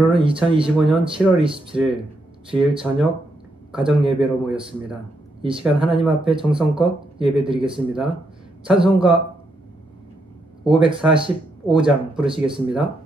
오늘은 2025년 7월 27일 주일 저녁 가정예배로 모였습니다. 이 시간 하나님 앞에 정성껏 예배드리겠습니다. 찬송가 545장 부르시겠습니다.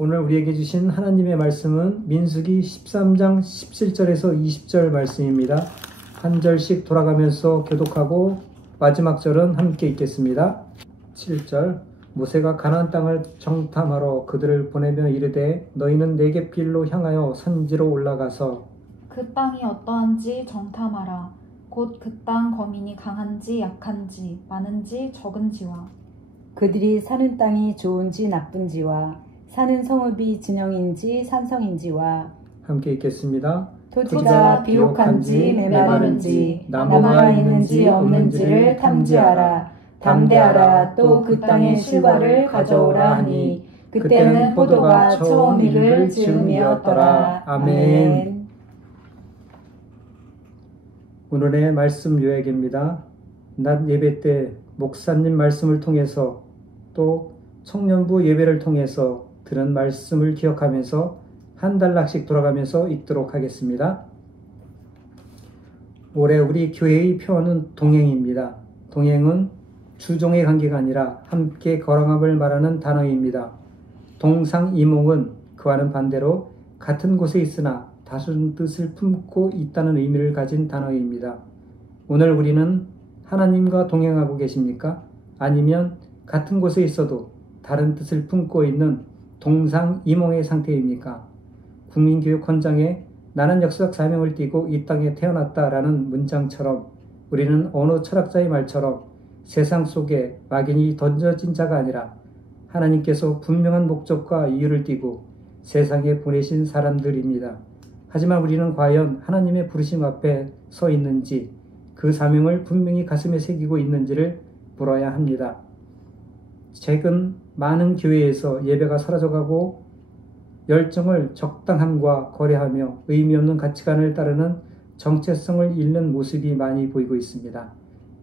오늘 우리에게 주신 하나님의 말씀은 민수기 13장 17절에서 20절 말씀입니다. 한 절씩 돌아가면서 교독하고 마지막 절은 함께 읽겠습니다. 7절 모세가 가나안 땅을 정탐하러 그들을 보내며 이르되 너희는 네겝길로 향하여 산지로 올라가서 그 땅이 어떠한지 정탐하라. 곧 그 땅 거민이 강한지 약한지 많은지 적은지와 그들이 사는 땅이 좋은지 나쁜지와 사는 성읍이 진영인지 산성인지와 함께 읽겠습니다. 토지가 비옥한지 메마른지 나무가 있는지 없는지를 탐지하라. 담대하라. 또 그 땅의 실과를 가져오라 하니 그때는 포도가 처음 이를 즈음이었더라. 아멘. 오늘의 말씀 요약입니다. 낮 예배 때 목사님 말씀을 통해서 또 청년부 예배를 통해서 들은 말씀을 기억하면서 한 단락씩 돌아가면서 읽도록 하겠습니다. 올해 우리 교회의 표어는 동행입니다. 동행은 주종의 관계가 아니라 함께 걸어감을 말하는 단어입니다. 동상이몽은 그와는 반대로 같은 곳에 있으나 다른 뜻을 품고 있다는 의미를 가진 단어입니다. 오늘 우리는 하나님과 동행하고 계십니까? 아니면 같은 곳에 있어도 다른 뜻을 품고 있는 동상이몽의 상태입니까? 국민교육헌장에 나는 역사적 사명을 띠고 이 땅에 태어났다라는 문장처럼 우리는 어느 철학자의 말처럼 세상 속에 막연히 던져진 자가 아니라 하나님께서 분명한 목적과 이유를 띠고 세상에 보내신 사람들입니다. 하지만 우리는 과연 하나님의 부르심 앞에 서 있는지 그 사명을 분명히 가슴에 새기고 있는지를 물어야 합니다. 최근 많은 교회에서 예배가 사라져가고 열정을 적당함과 거래하며 의미 없는 가치관을 따르는 정체성을 잃는 모습이 많이 보이고 있습니다.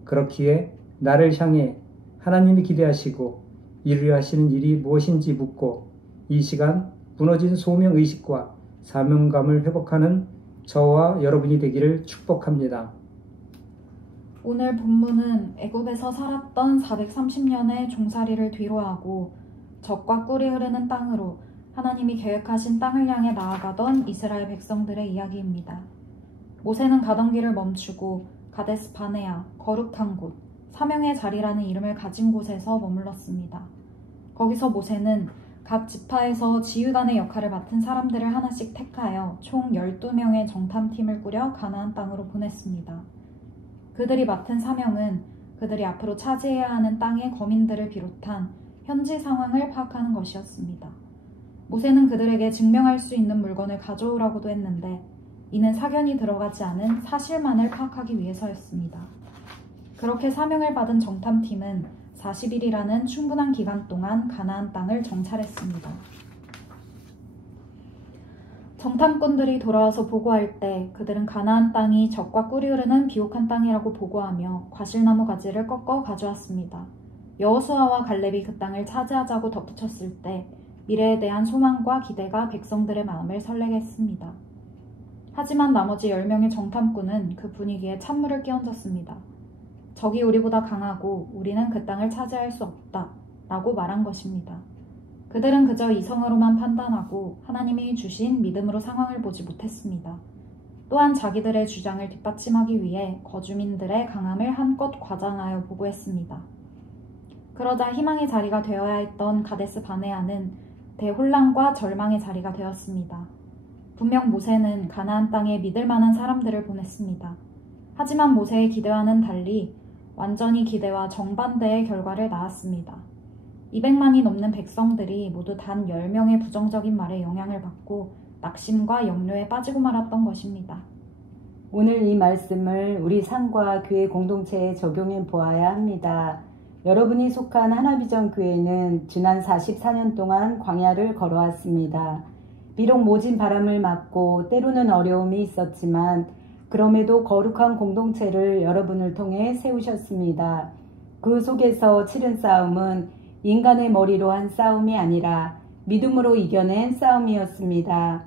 그렇기에 나를 향해 하나님이 기대하시고 이루려 하시는 일이 무엇인지 묻고 이 시간 무너진 소명의식과 사명감을 회복하는 저와 여러분이 되기를 축복합니다. 오늘 본문은 애굽에서 살았던 430년의 종살이를 뒤로하고 젖과 꿀이 흐르는 땅으로 하나님이 계획하신 땅을 향해 나아가던 이스라엘 백성들의 이야기입니다. 모세는 가던 길을 멈추고 가데스 바네아, 거룩한 곳, 사명의 자리라는 이름을 가진 곳에서 머물렀습니다. 거기서 모세는 각 지파에서 지휘관의 역할을 맡은 사람들을 하나씩 택하여 총 12명의 정탐팀을 꾸려 가나안 땅으로 보냈습니다. 그들이 맡은 사명은 그들이 앞으로 차지해야 하는 땅의 거민들을 비롯한 현지 상황을 파악하는 것이었습니다. 모세는 그들에게 증명할 수 있는 물건을 가져오라고도 했는데 이는 사견이 들어가지 않은 사실만을 파악하기 위해서였습니다. 그렇게 사명을 받은 정탐팀은 40일이라는 충분한 기간 동안 가나안 땅을 정찰했습니다. 정탐꾼들이 돌아와서 보고할 때 그들은 가나안 땅이 젖과 꿀이 흐르는 비옥한 땅이라고 보고하며 과실나무 가지를 꺾어 가져왔습니다. 여호수아와 갈렙이 그 땅을 차지하자고 덧붙였을 때 미래에 대한 소망과 기대가 백성들의 마음을 설레게 했습니다. 하지만 나머지 10명의 정탐꾼은 그 분위기에 찬물을 끼얹었습니다. 적이 우리보다 강하고 우리는 그 땅을 차지할 수 없다 라고 말한 것입니다. 그들은 그저 이성으로만 판단하고 하나님이 주신 믿음으로 상황을 보지 못했습니다. 또한 자기들의 주장을 뒷받침하기 위해 거주민들의 강함을 한껏 과장하여 보고했습니다. 그러자 희망의 자리가 되어야 했던 가데스 바네아는 대혼란과 절망의 자리가 되었습니다. 분명 모세는 가나안 땅에 믿을 만한 사람들을 보냈습니다. 하지만 모세의 기대와는 달리 완전히 기대와 정반대의 결과를 낳았습니다. 200만이 넘는 백성들이 모두 단 10명의 부정적인 말에 영향을 받고 낙심과 염려에 빠지고 말았던 것입니다. 오늘 이 말씀을 우리 상과 교회 공동체에 적용해 보아야 합니다. 여러분이 속한 하나비전 교회는 지난 44년 동안 광야를 걸어왔습니다. 비록 모진 바람을 맞고 때로는 어려움이 있었지만 그럼에도 거룩한 공동체를 여러분을 통해 세우셨습니다. 그 속에서 치른 싸움은 인간의 머리로 한 싸움이 아니라 믿음으로 이겨낸 싸움이었습니다.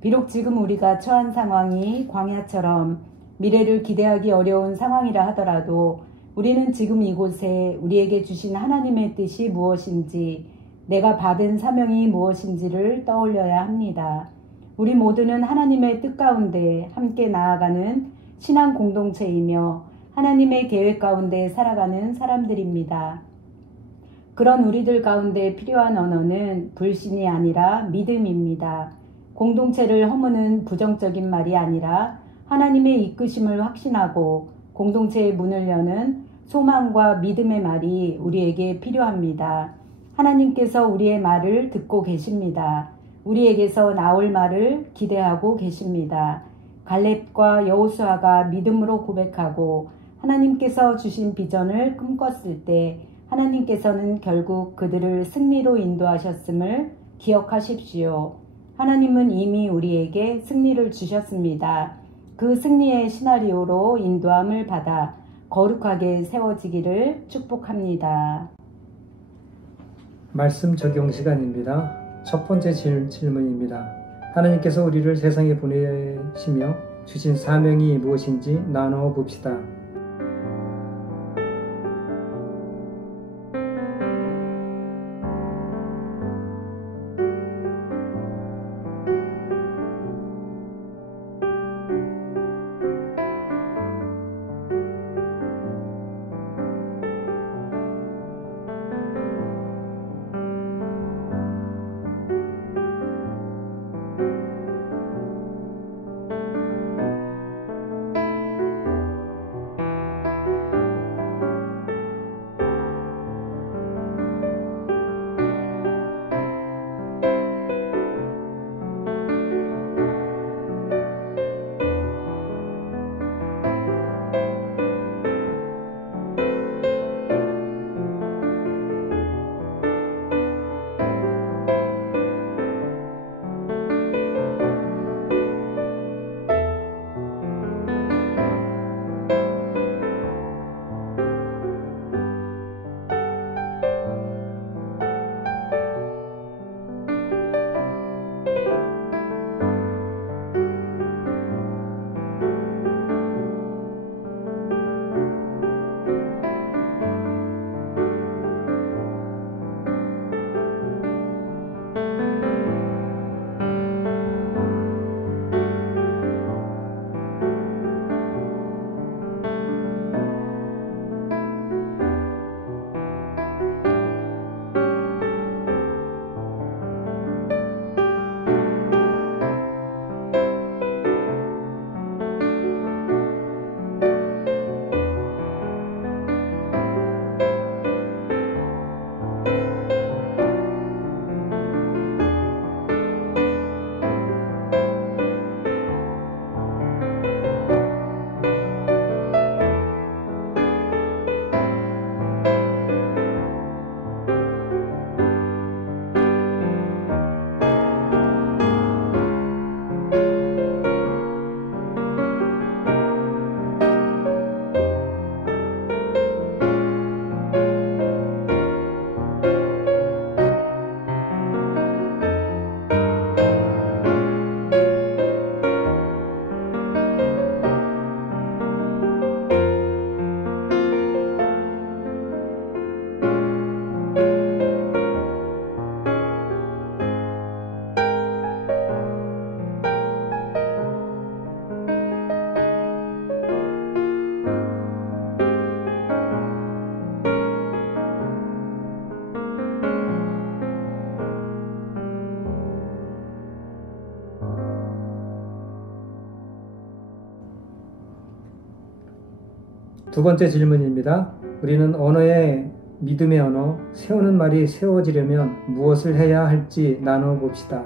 비록 지금 우리가 처한 상황이 광야처럼 미래를 기대하기 어려운 상황이라 하더라도 우리는 지금 이곳에 우리에게 주신 하나님의 뜻이 무엇인지, 내가 받은 사명이 무엇인지를 떠올려야 합니다. 우리 모두는 하나님의 뜻 가운데 함께 나아가는 신앙 공동체이며 하나님의 계획 가운데 살아가는 사람들입니다. 그런 우리들 가운데 필요한 언어는 불신이 아니라 믿음입니다. 공동체를 허무는 부정적인 말이 아니라 하나님의 이끄심을 확신하고 공동체의 문을 여는 소망과 믿음의 말이 우리에게 필요합니다. 하나님께서 우리의 말을 듣고 계십니다. 우리에게서 나올 말을 기대하고 계십니다. 갈렙과 여호수아가 믿음으로 고백하고 하나님께서 주신 비전을 꿈꿨을 때 하나님께서는 결국 그들을 승리로 인도하셨음을 기억하십시오. 하나님은 이미 우리에게 승리를 주셨습니다. 그 승리의 시나리오로 인도함을 받아 거룩하게 세워지기를 축복합니다. 말씀 적용 시간입니다. 첫 번째 질문입니다. 하나님께서 우리를 세상에 보내시며 주신 사명이 무엇인지 나누어 봅시다. 두 번째 질문입니다. 우리는 언어의 믿음의 언어, 세우는 말이 세워지려면 무엇을 해야 할지 나누어 봅시다.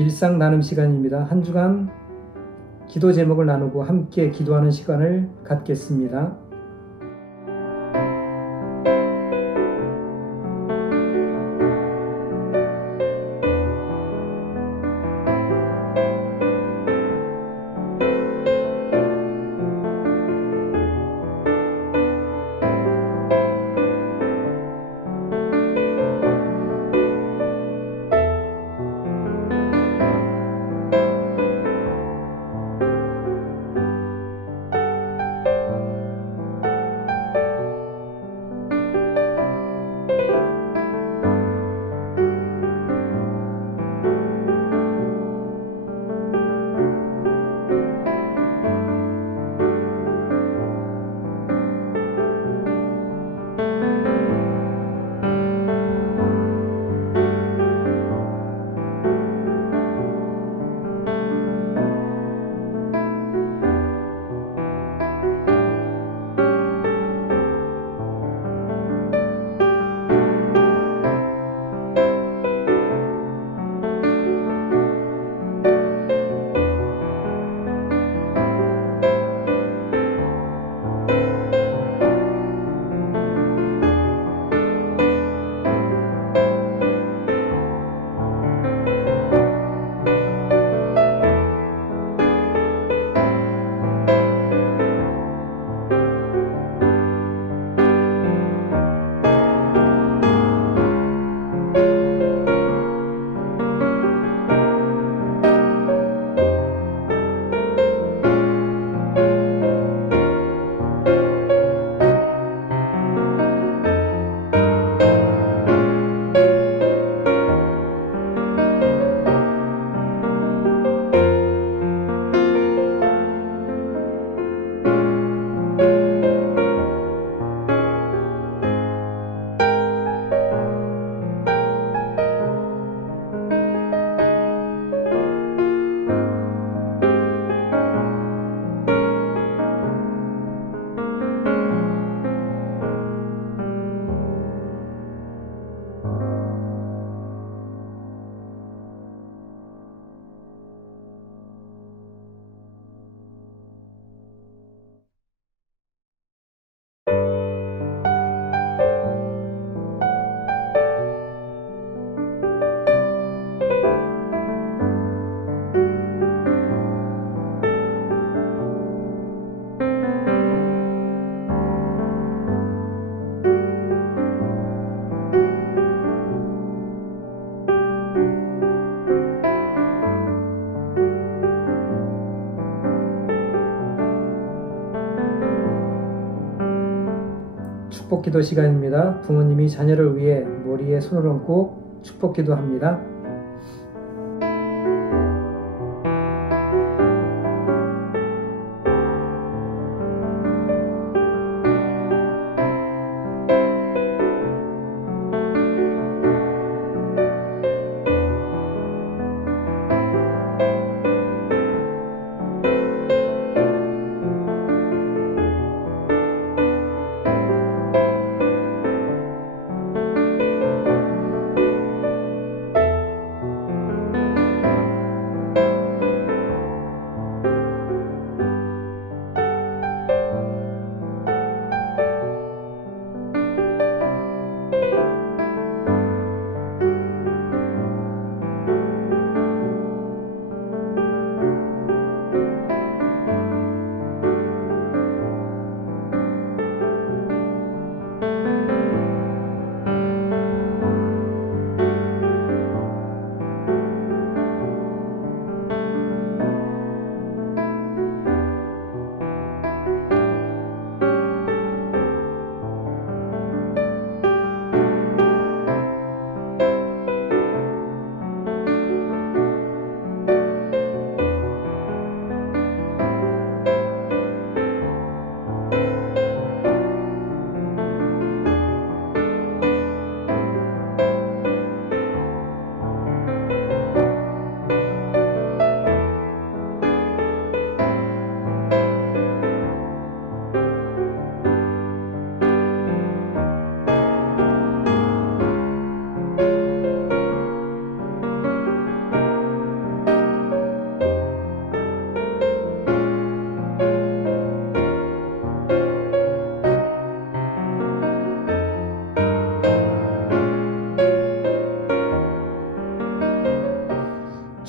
일상 나눔 시간입니다. 한 주간 기도 제목을 나누고 함께 기도하는 시간을 갖겠습니다. 축복기도 시간입니다. 부모님이 자녀를 위해 머리에 손을 얹고 축복기도 합니다.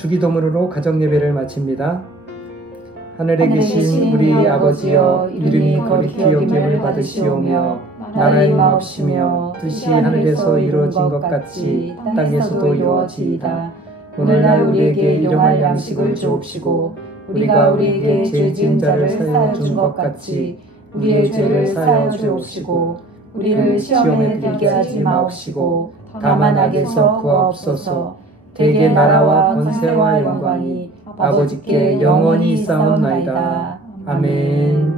주기도문으로 가정예배를 마칩니다. 하늘에 계신 우리 아버지여, 이름이 거룩히 여김을 받으시오며 나라의 임하옵시며 뜻이 하늘에서 이루어진 것 같이 땅에서도 이루어지이다. 오늘날 우리에게 일용할 양식을 주옵시고 우리가 우리에게 죄 지은 자를 사하여 준 것 같이 우리의 죄를 사하여 주옵시고 우리를 시험에 들게 하지 마옵시고 다만 악에서 구하옵소서. 대개 나라와 권세와 영광이 아버지께 영원히 있사옵나이다. 아멘.